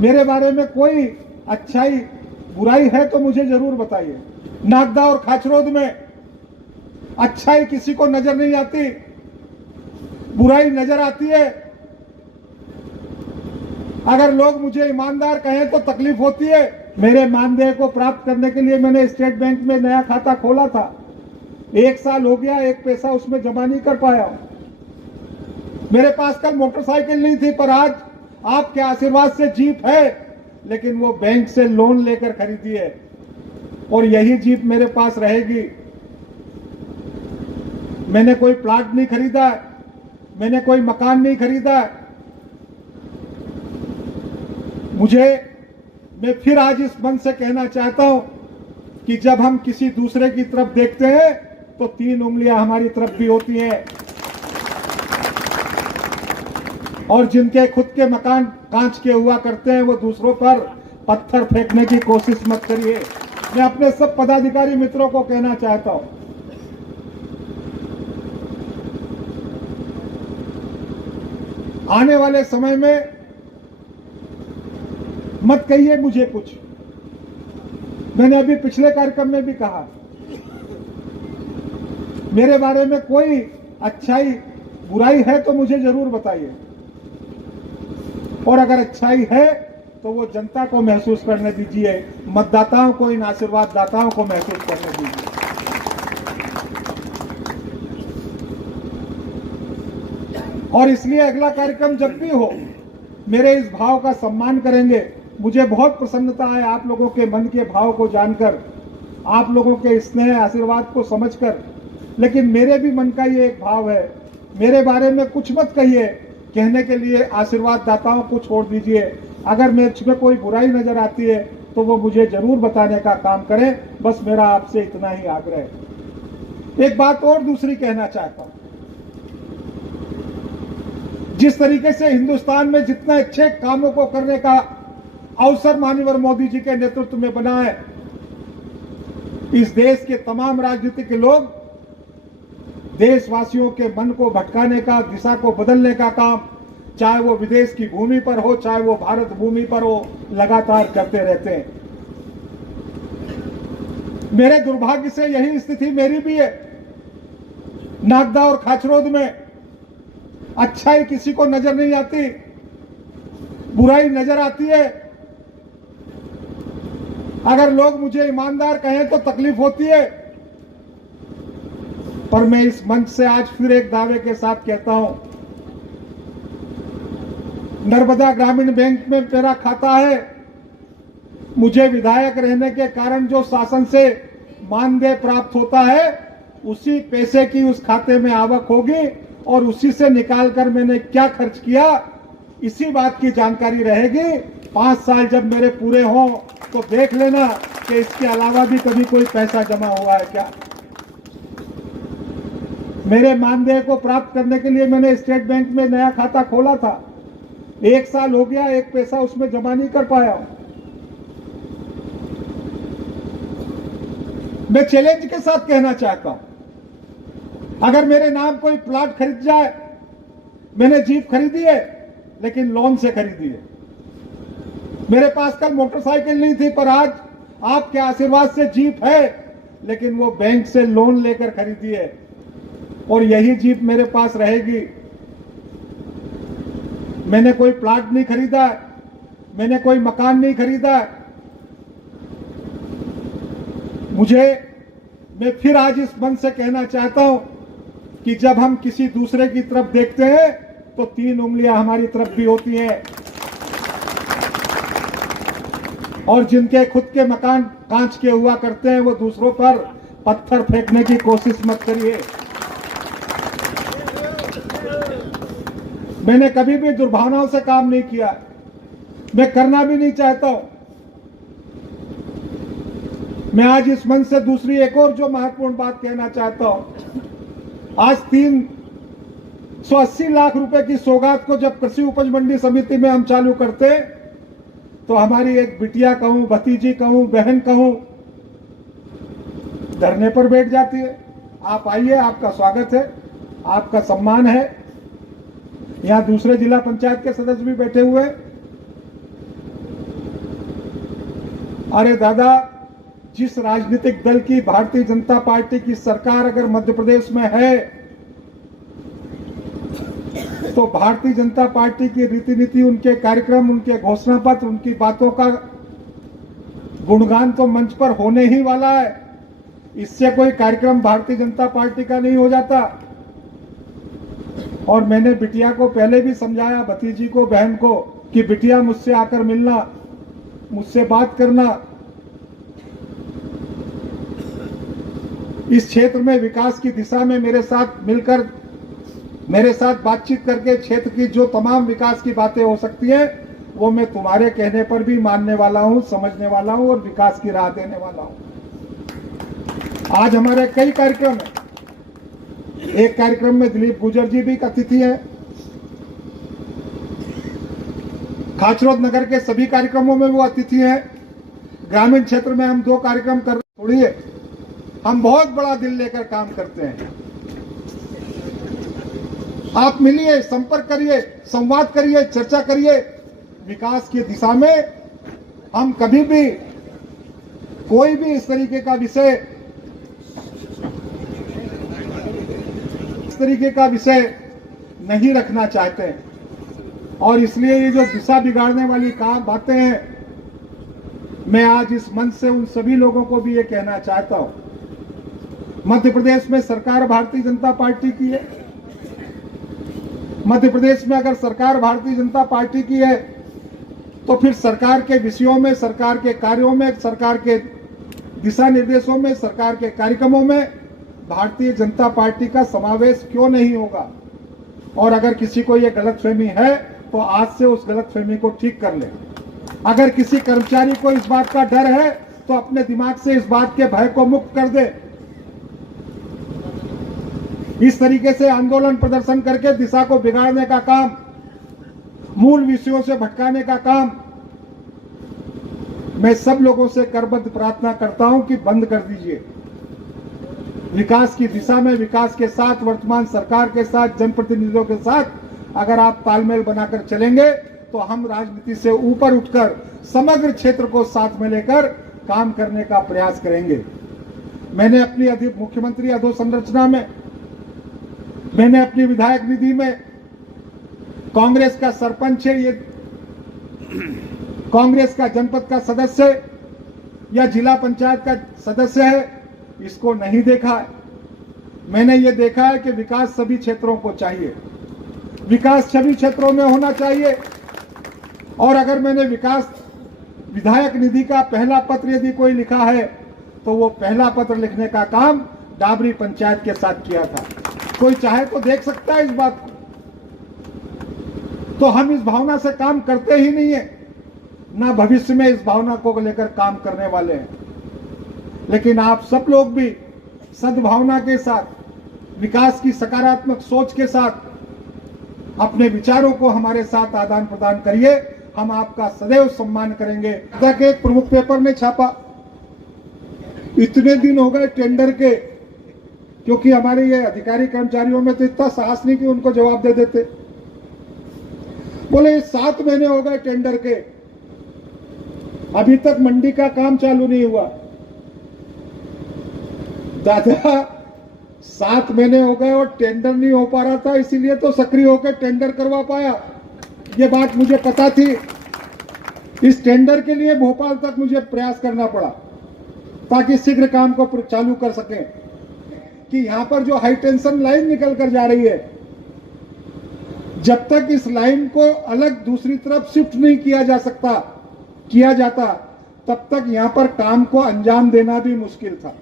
मेरे बारे में कोई अच्छाई बुराई है तो मुझे जरूर बताइए। नागदा और खाचरोद में अच्छाई किसी को नजर नहीं आती, बुराई नजर आती है। अगर लोग मुझे ईमानदार कहें तो तकलीफ होती है। मेरे मानदेय को प्राप्त करने के लिए मैंने स्टेट बैंक में नया खाता खोला था। 1 साल हो गया, एक पैसा उसमें जमा नहीं कर पाया। मेरे पास कल मोटरसाइकिल नहीं थी, पर आज आपके आशीर्वाद से जीप है, लेकिन वो बैंक से लोन लेकर खरीदी है और यही जीप मेरे पास रहेगी। मैंने कोई प्लाट नहीं खरीदा, मैंने कोई मकान नहीं खरीदा। मैं फिर आज इस मन से कहना चाहता हूं कि जब हम किसी दूसरे की तरफ देखते हैं तो 3 उंगलियां हमारी तरफ भी होती हैं, और जिनके खुद के मकान कांच के हुआ करते हैं वो दूसरों पर पत्थर फेंकने की कोशिश मत करिए। मैं अपने सब पदाधिकारी मित्रों को कहना चाहता हूं, आने वाले समय में मत कहिए मुझे कुछ। मैंने अभी पिछले कार्यक्रम में भी कहा, मेरे बारे में कोई अच्छाई बुराई है तो मुझे जरूर बताइए, और अगर अच्छाई है तो वो जनता को महसूस करने दीजिए, मतदाताओं को, इन आशीर्वाद दाताओं को महसूस करने दीजिए। और इसलिए अगला कार्यक्रम जब भी हो, मेरे इस भाव का सम्मान करेंगे। मुझे बहुत प्रसन्नता है आप लोगों के मन के भाव को जानकर, आप लोगों के स्नेह आशीर्वाद को समझकर। लेकिन मेरे भी मन का ये एक भाव है, मेरे बारे में कुछ मत कहिए, कहने के लिए आशीर्वाद दाताओं को छोड़ दीजिए। अगर मुझमें कोई बुराई नजर आती है तो वो मुझे जरूर बताने का काम करें। बस मेरा आपसे इतना ही आग्रह है। एक बात और दूसरी कहना चाहता हूं, जिस तरीके से हिंदुस्तान में जितने अच्छे कामों को करने का अवसर माननीय मोदी जी के नेतृत्व में बना है, इस देश के तमाम राजनीतिक लोग देशवासियों के मन को भटकाने का, दिशा को बदलने का काम, चाहे वो विदेश की भूमि पर हो, चाहे वो भारत भूमि पर हो, लगातार करते रहते हैं। मेरे दुर्भाग्य से यही स्थिति मेरी भी है। नागदा और खाचरोद में अच्छाई किसी को नजर नहीं आती, बुराई नजर आती है। अगर लोग मुझे ईमानदार कहें तो तकलीफ होती है, पर मैं इस मंच से आज फिर एक दावे के साथ कहता हूं, नर्मदा ग्रामीण बैंक में मेरा खाता है। मुझे विधायक रहने के कारण जो शासन से मानदेय प्राप्त होता है, उसी पैसे की उस खाते में आवक होगी, और उसी से निकालकर मैंने क्या खर्च किया, इसी बात की जानकारी रहेगी। 5 साल जब मेरे पूरे हों तो देख लेना कि इसके अलावा भी कभी कोई पैसा जमा हुआ है क्या। मेरे मानदेय को प्राप्त करने के लिए मैंने स्टेट बैंक में नया खाता खोला था। 1 साल हो गया, एक पैसा उसमें जमा नहीं कर पाया। मैं चैलेंज के साथ कहना चाहता हूं, अगर मेरे नाम कोई प्लाट खरीद जाए, मैंने जीप खरीदी है लेकिन लोन से खरीदी है। मेरे पास कल मोटरसाइकिल नहीं थी, पर आज आपके आशीर्वाद से जीप है, लेकिन वो बैंक से लोन लेकर खरीदी है और यही जीप मेरे पास रहेगी। मैंने कोई प्लाट नहीं खरीदा, मैंने कोई मकान नहीं खरीदा। मैं फिर आज इस मन से कहना चाहता हूं कि जब हम किसी दूसरे की तरफ देखते हैं तो 3 उंगलियां हमारी तरफ भी होती हैं, और जिनके खुद के मकान कांच के हुआ करते हैं वो दूसरों पर पत्थर फेंकने की कोशिश मत करिए। मैंने कभी भी दुर्भावनाओं से काम नहीं किया, मैं करना भी नहीं चाहता हूं। मैं आज इस मंच से दूसरी एक और जो महत्वपूर्ण बात कहना चाहता हूं, आज 380 लाख रुपए की सौगात को जब कृषि उपज मंडी समिति में हम चालू करते तो हमारी एक बिटिया कहूं, भतीजी कहूं, बहन कहूं, धरने पर बैठ जाती है। आप आइए, आपका स्वागत है, आपका सम्मान है। यहां दूसरे जिला पंचायत के सदस्य भी बैठे हुए हैं। अरे दादा, जिस राजनीतिक दल की भारतीय जनता पार्टी की सरकार अगर मध्य प्रदेश में है तो भारतीय जनता पार्टी की रीति नीति, उनके कार्यक्रम, उनके घोषणा पत्र, उनकी बातों का गुणगान तो मंच पर होने ही वाला है। इससे कोई कार्यक्रम भारतीय जनता पार्टी का नहीं हो जाता। और मैंने बिटिया को पहले भी समझाया, भतीजी को, बहन को, कि बिटिया मुझसे आकर मिलना, मुझसे बात करना, इस क्षेत्र में विकास की दिशा में मेरे साथ मिलकर, मेरे साथ बातचीत करके क्षेत्र की जो तमाम विकास की बातें हो सकती है वो मैं तुम्हारे कहने पर भी मानने वाला हूं, समझने वाला हूं और विकास की राह देने वाला हूं। आज हमारे कई कार्यक्रम हैं। एक कार्यक्रम में दिलीप गुर्जर जी भी अतिथि हैं। खाचरोद नगर के सभी कार्यक्रमों में वो अतिथि हैं। ग्रामीण क्षेत्र में हम 2 कार्यक्रम कर रहे हैं। हम बहुत बड़ा दिल लेकर काम करते हैं। आप मिलिए, संपर्क करिए, संवाद करिए, चर्चा करिए। विकास की दिशा में हम कभी भी कोई भी इस तरीके का विषय नहीं रखना चाहते हैं। और इसलिए ये जो दिशा बिगाड़ने वाली बातें हैं, मैं आज इस मंच से उन सभी लोगों को भी ये कहना चाहता हूं। मध्य प्रदेश में सरकार भारतीय जनता पार्टी की है। मध्य प्रदेश में अगर सरकार भारतीय जनता पार्टी की है तो फिर सरकार के विषयों में, सरकार के कार्यों में, सरकार के दिशा निर्देशों में, सरकार के कार्यक्रमों में भारतीय जनता पार्टी का समावेश क्यों नहीं होगा। और अगर किसी को यह गलतफहमी है तो आज से उस गलतफहमी को ठीक कर ले। अगर किसी कर्मचारी को इस बात का डर है तो अपने दिमाग से इस बात के भय को मुक्त कर दे। इस तरीके से आंदोलन प्रदर्शन करके दिशा को बिगाड़ने का काम, मूल विषयों से भटकाने का काम, मैं सब लोगों से करबद्ध प्रार्थना करता हूं कि बंद कर दीजिए। विकास की दिशा में, विकास के साथ, वर्तमान सरकार के साथ, जनप्रतिनिधियों के साथ अगर आप तालमेल बनाकर चलेंगे तो हम राजनीति से ऊपर उठकर समग्र क्षेत्र को साथ में लेकर काम करने का प्रयास करेंगे। मैंने अपनी मुख्यमंत्री अधोसंरचना में, मैंने अपनी विधायक निधि में कांग्रेस का सरपंच है, ये कांग्रेस का जनपद का सदस्य या जिला पंचायत का सदस्य है, इसको नहीं देखा है। मैंने ये देखा है कि विकास सभी क्षेत्रों को चाहिए, विकास सभी क्षेत्रों में होना चाहिए। और अगर मैंने विकास विधायक निधि का पहला पत्र यदि कोई लिखा है तो वो पहला पत्र लिखने का काम डाबरी पंचायत के साथ किया था। कोई चाहे तो देख सकता है इस बात को। तो हम इस भावना से काम करते ही नहीं है, ना भविष्य में इस भावना को लेकर काम करने वाले हैं। लेकिन आप सब लोग भी सद्भावना के साथ, विकास की सकारात्मक सोच के साथ अपने विचारों को हमारे साथ आदान प्रदान करिए। हम आपका सदैव सम्मान करेंगे। तक एक प्रमुख पेपर ने छापा, इतने दिन हो गए टेंडर के, क्योंकि हमारे ये अधिकारी कर्मचारियों में तो इतना साहस नहीं कि उनको जवाब दे देते। बोले 7 महीने हो गए टेंडर के, अभी तक मंडी का काम चालू नहीं हुआ। दादा 7 महीने हो गए और टेंडर नहीं हो पा रहा था, इसीलिए तो सक्रिय होकर टेंडर करवा पाया। ये बात मुझे पता थी। इस टेंडर के लिए भोपाल तक मुझे प्रयास करना पड़ा ताकि शीघ्र काम को चालू कर सकें। कि यहां पर जो हाई टेंशन लाइन निकल कर जा रही है, जब तक इस लाइन को अलग दूसरी तरफ शिफ्ट नहीं किया जाता, तब तक यहां पर काम को अंजाम देना भी मुश्किल था।